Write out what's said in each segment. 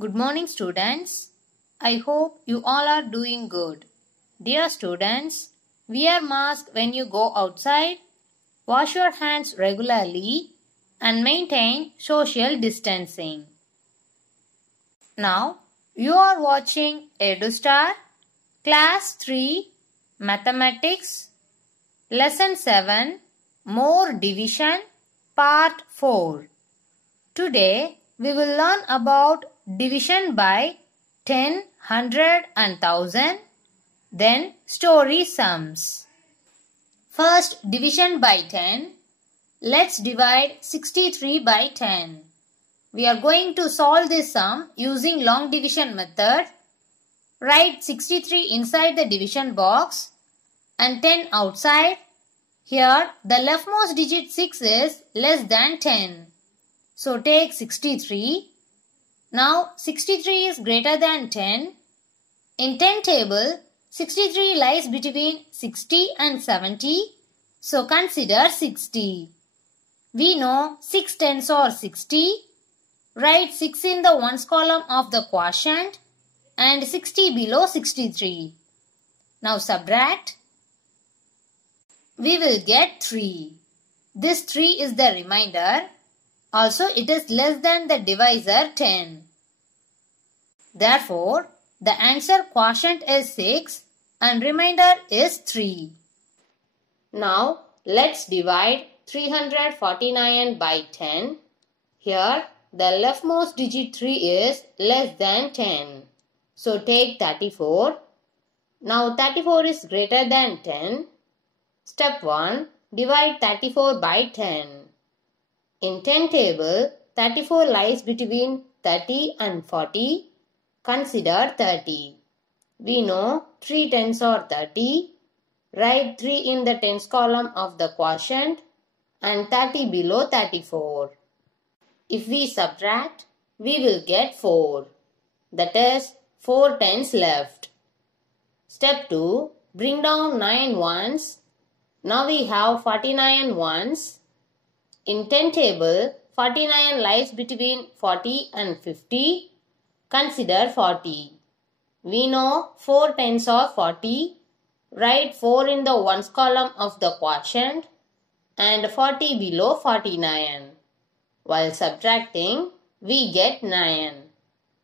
Good morning, students. I hope you all are doing good. Dear students, wear mask when you go outside, wash your hands regularly, and maintain social distancing. Now, you are watching EduStar, Class 3, Mathematics, Lesson 7, More Division, Part 4. Today, we will learn about division by 10, 100 and 1000, then story sums. First, division by 10. Let's divide 63 by 10. We are going to solve this sum using long division method. Write 63 inside the division box and 10 outside. Here, the leftmost digit 6 is less than 10. So take 63. Now 63 is greater than 10. In 10 table, 63 lies between 60 and 70. So consider 60. We know 6 tens are 60. Write 6 in the ones column of the quotient and 60 below 63. Now subtract. We will get 3. This 3 is the remainder. Also, it is less than the divisor 10. Therefore, the answer quotient is 6 and remainder is 3. Now, let's divide 349 by 10. Here, the leftmost digit 3 is less than 10. So, take 34. Now, 34 is greater than 10. Step 1. Divide 34 by 10. In 10 table, 34 lies between 30 and 40. Consider 30. We know 3 tens are 30. Write 3 in the tens column of the quotient and 30 below 34. If we subtract, we will get 4. That is 4 tens left. Step 2. Bring down 9 ones. Now we have 49 ones. In 10 table, 49 lies between 40 and 50. Consider 40. We know 4 tens are 40. Write 4 in the ones column of the quotient and 40 below 49. While subtracting, we get 9.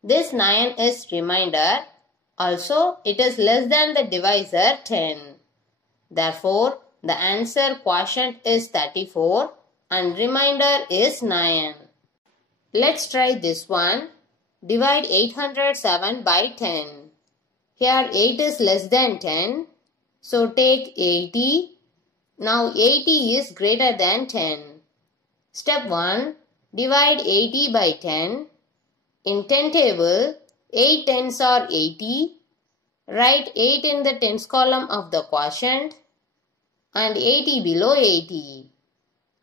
This 9 is remainder. Also, it is less than the divisor 10. Therefore, the answer quotient is 34. And remainder is 9. Let's try this one. Divide 807 by 10. Here 8 is less than 10. So take 80. Now 80 is greater than 10. Step 1. Divide 80 by 10. In 10 table, 8 tens are 80. Write 8 in the tens column of the quotient and 80 below 80.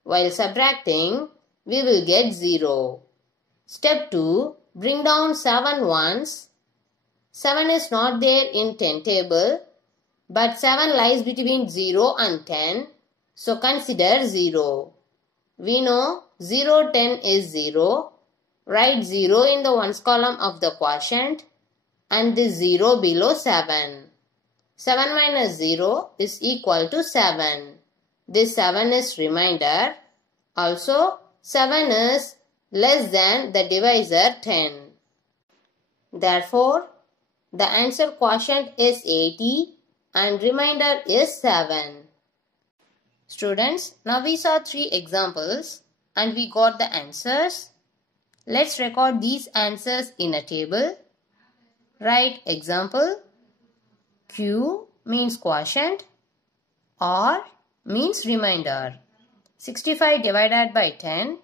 While subtracting, we will get 0. Step 2. Bring down 7 ones. 7 is not there in 10 table, but 7 lies between 0 and 10. So consider 0. We know 0, 10 is 0. Write 0 in the ones column of the quotient and this 0 below 7. 7 minus 0 is equal to 7. This 7 is remainder. Also, 7 is less than the divisor 10. Therefore, the answer quotient is 80 and remainder is 7. Students, now we saw 3 examples and we got the answers. Let's record these answers in a table. Write example. Q means quotient. R means remainder. 65 divided by 10.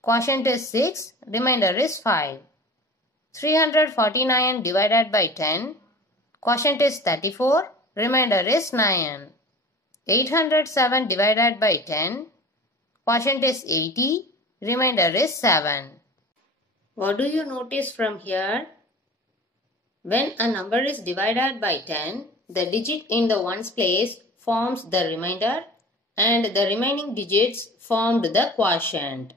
Quotient is 6. Remainder is 5. 349 divided by 10. Quotient is 34. Remainder is 9. 807 divided by 10. Quotient is 80. Remainder is 7. What do you notice from here? When a number is divided by 10, the digit in the ones place forms the remainder and the remaining digits formed the quotient.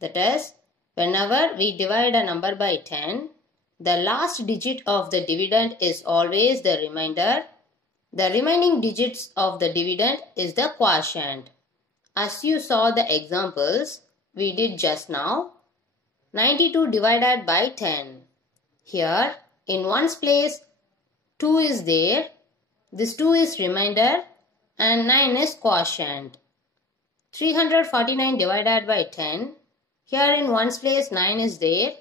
That is, whenever we divide a number by 10, the last digit of the dividend is always the remainder. The remaining digits of the dividend is the quotient. As you saw the examples we did just now, 92 divided by 10. Here, in ones place, 2 is there. This 2 is remainder and 9 is quotient. 349 divided by 10. Here in ones place, 9 is there.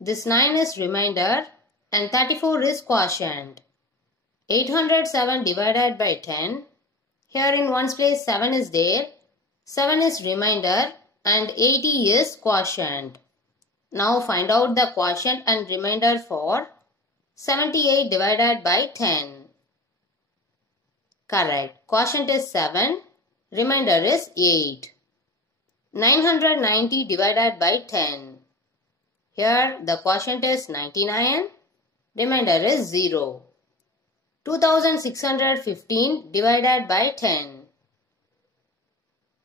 This 9 is remainder and 34 is quotient. 807 divided by 10. Here in ones place, 7 is there. 7 is remainder and 80 is quotient. Now find out the quotient and remainder for 78 divided by 10. Correct. Quotient is 7. Remainder is 8. 990 divided by 10. Here the quotient is 99. Remainder is 0. 2615 divided by 10.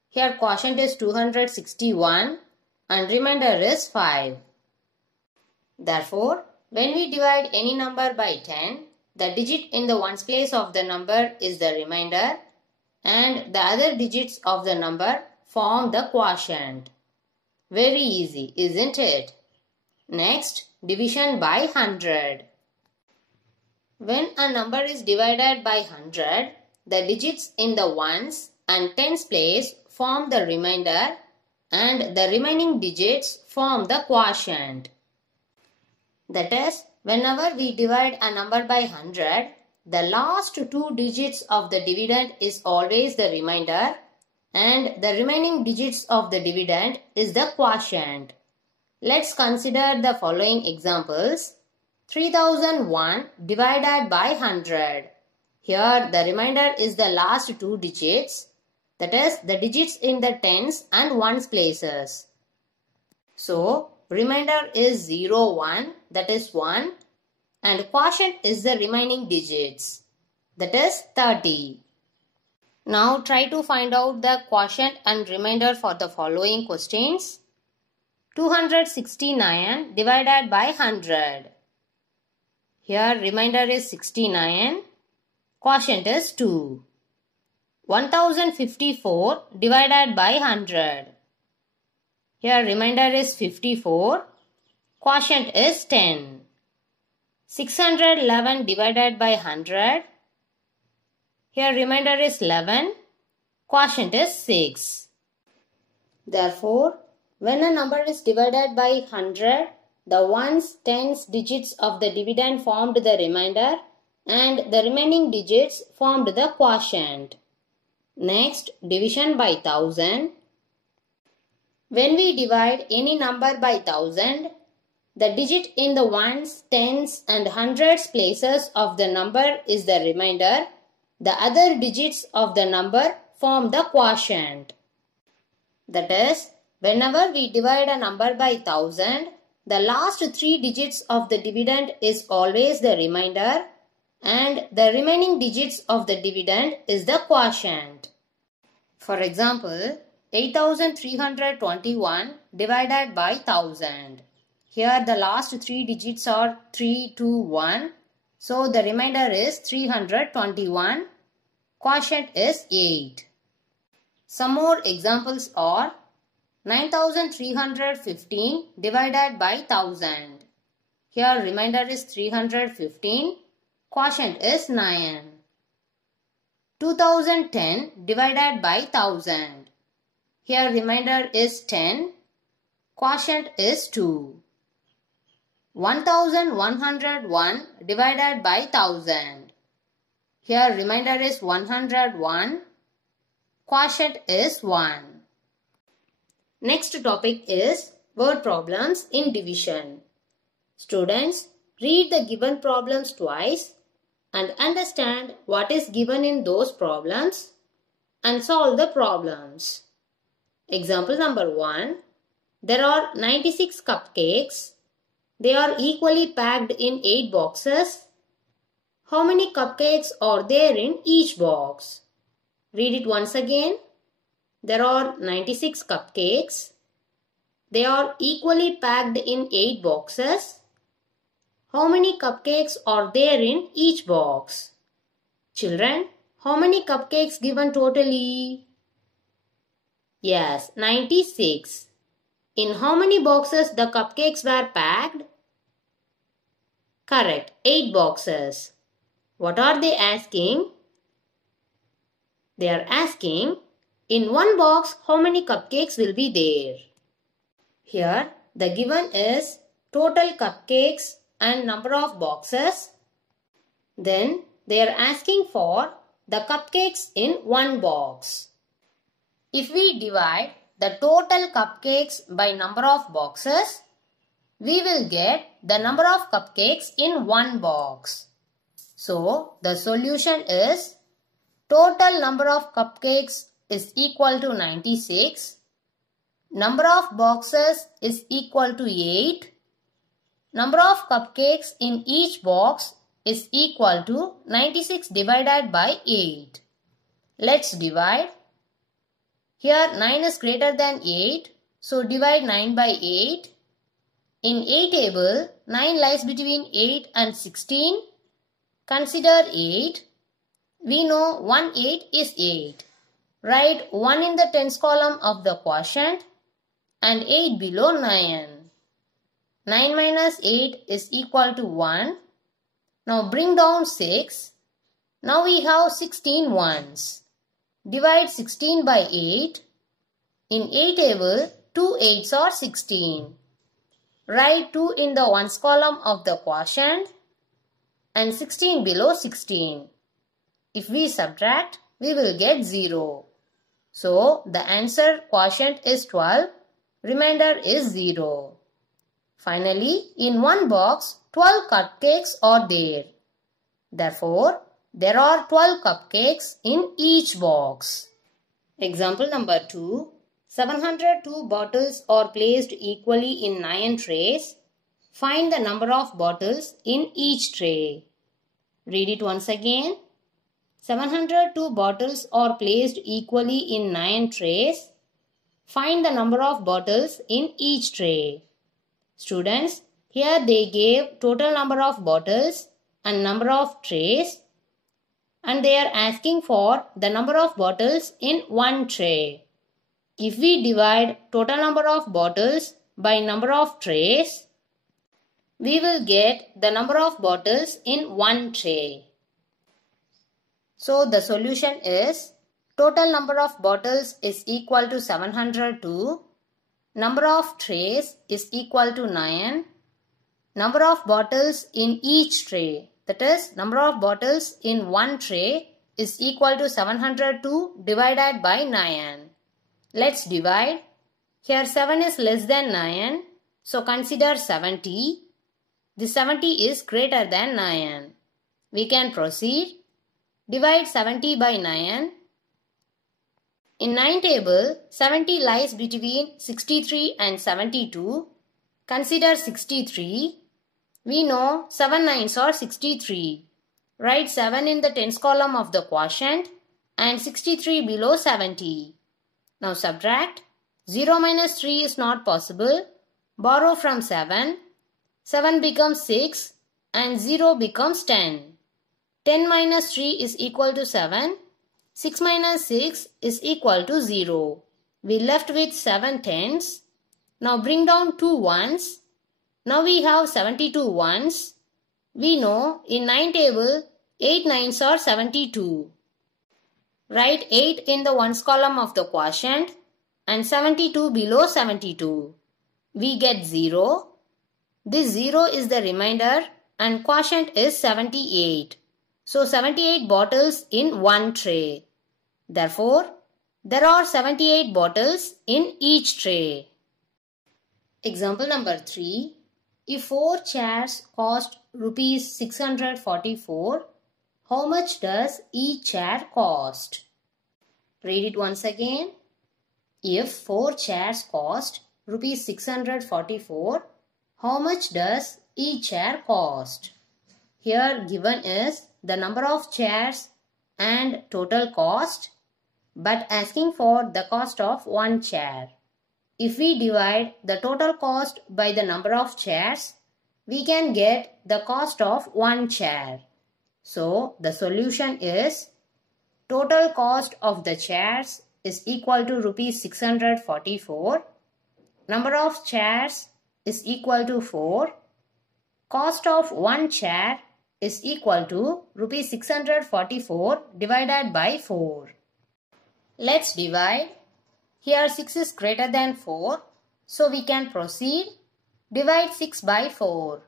Here quotient is 261 and remainder is 5. Therefore, when we divide any number by 10, the digit in the ones place of the number is the remainder and the other digits of the number form the quotient. Very easy, isn't it? Next, division by 100. When a number is divided by 100, the digits in the ones and tens place form the remainder and the remaining digits form the quotient. That is, whenever we divide a number by 100, the last two digits of the dividend is always the remainder and the remaining digits of the dividend is the quotient. Let's consider the following examples. 3001 divided by 100. Here the remainder is the last two digits, that is the digits in the tens and ones places. So remainder is 0, 1, that is 1, and quotient is the remaining digits, that is 30. Now try to find out the quotient and remainder for the following questions. 269 divided by 100. Here remainder is 69, quotient is 2. 1054 divided by 100. Here remainder is 54, quotient is 10. 611 divided by 100. Here remainder is 11, quotient is 6. Therefore, when a number is divided by 100, the ones, tens digits of the dividend formed the remainder and the remaining digits formed the quotient. Next, division by 1000. When we divide any number by 1000, the digit in the ones, tens and hundreds places of the number is the remainder. The other digits of the number form the quotient. That is, whenever we divide a number by 1000, the last three digits of the dividend is always the remainder and the remaining digits of the dividend is the quotient. For example, 8321 divided by 1000. Here the last three digits are 3, 2, 1. So the remainder is 321. Quotient is 8. Some more examples are 9315 divided by 1000. Here remainder is 315. Quotient is 9. 2010 divided by 1000. Here remainder is 10. Quotient is 2. 1101 divided by 1000. Here remainder is 101. Quotient is 1. Next topic is word problems in division. Students, read the given problems twice and understand what is given in those problems and solve the problems. Example number 1. There are 96 cupcakes. They are equally packed in 8 boxes. How many cupcakes are there in each box? Read it once again. There are 96 cupcakes. They are equally packed in 8 boxes. how many cupcakes are there in each box? Children, how many cupcakes given totally? Yes, 96. In how many boxes the cupcakes were packed? Correct, 8 boxes. What are they asking? They are asking, in one box, how many cupcakes will be there? Here, the given is total cupcakes and number of boxes. Then, they are asking for the cupcakes in one box. If we divide the total cupcakes by number of boxes, we will get the number of cupcakes in one box. So, the solution is total number of cupcakes is equal to 96. Number of boxes is equal to 8. Number of cupcakes in each box is equal to 96 divided by 8. Let's divide. Here 9 is greater than 8. So divide 9 by 8. In A table, 9 lies between 8 and 16. Consider 8. We know 1 8 is 8. Write 1 in the tens column of the quotient and 8 below 9. 9 minus 8 is equal to 1. Now bring down 6. Now we have 16 ones. Divide 16 by 8. In A table, 2 8s are 16. Write 2 in the ones column of the quotient and 16 below 16. If we subtract, we will get 0. So, the answer quotient is 12, remainder is 0. Finally, in one box, 12 cupcakes are there. Therefore, there are 12 cupcakes in each box. Example number 2. 702 bottles are placed equally in 9 trays. Find the number of bottles in each tray. Read it once again. 702 bottles are placed equally in 9 trays. Find the number of bottles in each tray. Students, here they gave total number of bottles and number of trays, and they are asking for the number of bottles in one tray. If we divide total number of bottles by number of trays, we will get the number of bottles in one tray. So the solution is total number of bottles is equal to 702. Number of trays is equal to 9. Number of bottles in each tray, that is number of bottles in one tray, is equal to 702 divided by 9. Let's divide. Here 7 is less than 9. So consider 70. The 70 is greater than 9. We can proceed. Divide 70 by 9. In 9 table, 70 lies between 63 and 72. Consider 63. We know 7 9s are 63. Write 7 in the tens column of the quotient and 63 below 70. Now subtract. 0 minus 3 is not possible. Borrow from 7. 7 becomes 6 and 0 becomes 10. 10 minus 3 is equal to 7. 6 minus 6 is equal to 0. We left with 7 tens. Now bring down 2 ones. Now we have 72 ones. We know in 9 table, 8 9s are 72. Write 8 in the ones column of the quotient and 72 below 72. We get 0. This 0 is the remainder and quotient is 78. So 78 bottles in one tray. Therefore, there are 78 bottles in each tray. Example number 3. If 4 chairs cost rupees 644, how much does each chair cost? Read it once again. If 4 chairs cost rupees 644, how much does each chair cost? Here given is the number of chairs and total cost, but asking for the cost of one chair. If we divide the total cost by the number of chairs, we can get the cost of one chair. So the solution is total cost of the chairs is equal to rupees 644. Number of chairs is equal to 4. Cost of one chair is equal to rupees 644 divided by 4. Let's divide. Here 6 is greater than 4. So we can proceed. Divide 6 by 4.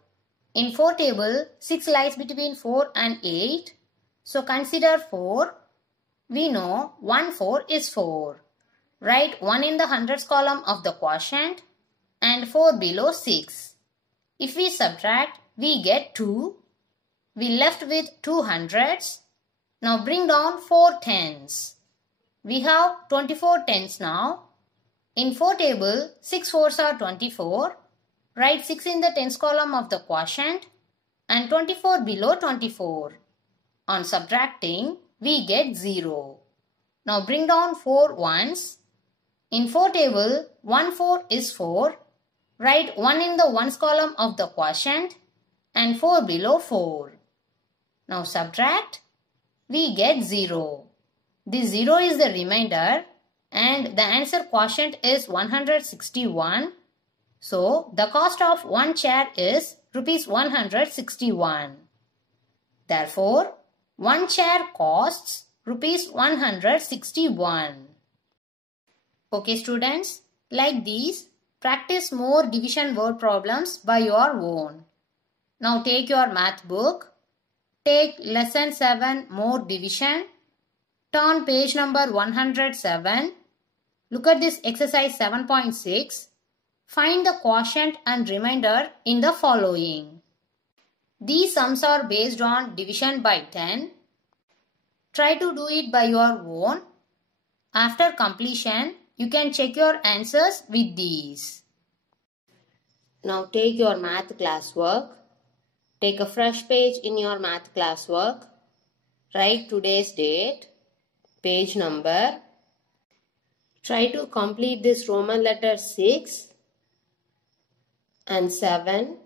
In 4 table, 6 lies between 4 and 8. So consider 4. We know 1 4 is 4. Write 1 in the hundreds column of the quotient and 4 below 6. If we subtract, we get 2. We left with 2 hundreds. Now bring down 4 tens. We have 24 tens now. In 4 table, 6 fours are 24. Write 6 in the tens column of the quotient and 24 below 24. On subtracting, we get 0. Now bring down 4 ones. In 4 table, 1 4 is 4. Write 1 in the ones column of the quotient and 4 below 4. Now subtract, we get 0. This 0 is the remainder and the answer quotient is 161. So the cost of one chair is rupees 161. Therefore, one chair costs rupees 161. Okay students, like these, practice more division word problems by your own. Now take your math book. Take lesson 7 more division. Turn page number 107. Look at this exercise 7.6. Find the quotient and remainder in the following. These sums are based on division by 10. Try to do it by your own. After completion, you can check your answers with these. Now take your math classwork. Take a fresh page in your math classwork. Write today's date, page number. Try to complete this Roman letter 6 and 7.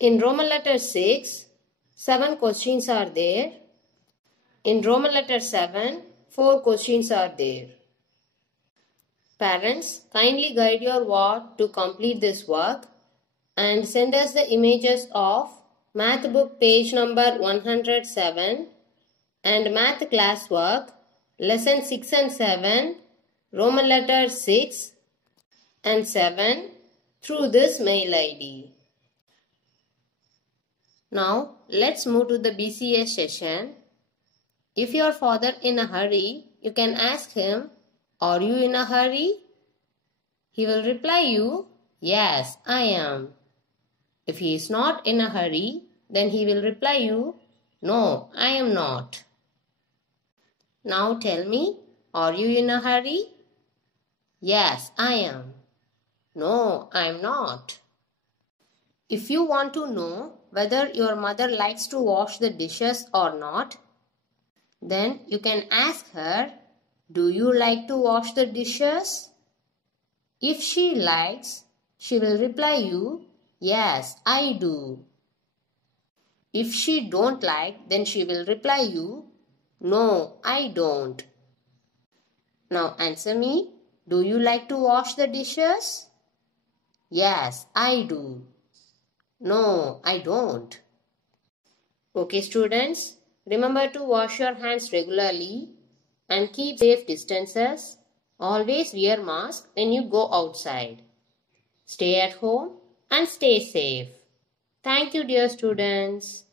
In Roman letter 6, 7 questions are there. In Roman letter 7, 4 questions are there. Parents, kindly guide your ward to complete this work and send us the images of math book page number 107 and math classwork lesson 6 and 7, Roman letter 6 and 7 through this mail ID. Now let's move to the BCA session. If your father in a hurry, you can ask him, "Are you in a hurry?" He will reply you, "Yes, I am." If he is not in a hurry, then he will reply you, "No, I am not." Now tell me, are you in a hurry? Yes, I am. No, I am not. If you want to know whether your mother likes to wash the dishes or not, then you can ask her, "Do you like to wash the dishes?" If she likes, she will reply you, "Yes, I do." If she don't like, then she will reply you, "No, I don't." Now answer me, do you like to wash the dishes? Yes, I do. No, I don't. Okay students, remember to wash your hands regularly and keep safe distances. Always wear mask when you go outside. Stay at home and stay safe. Thank you dear students.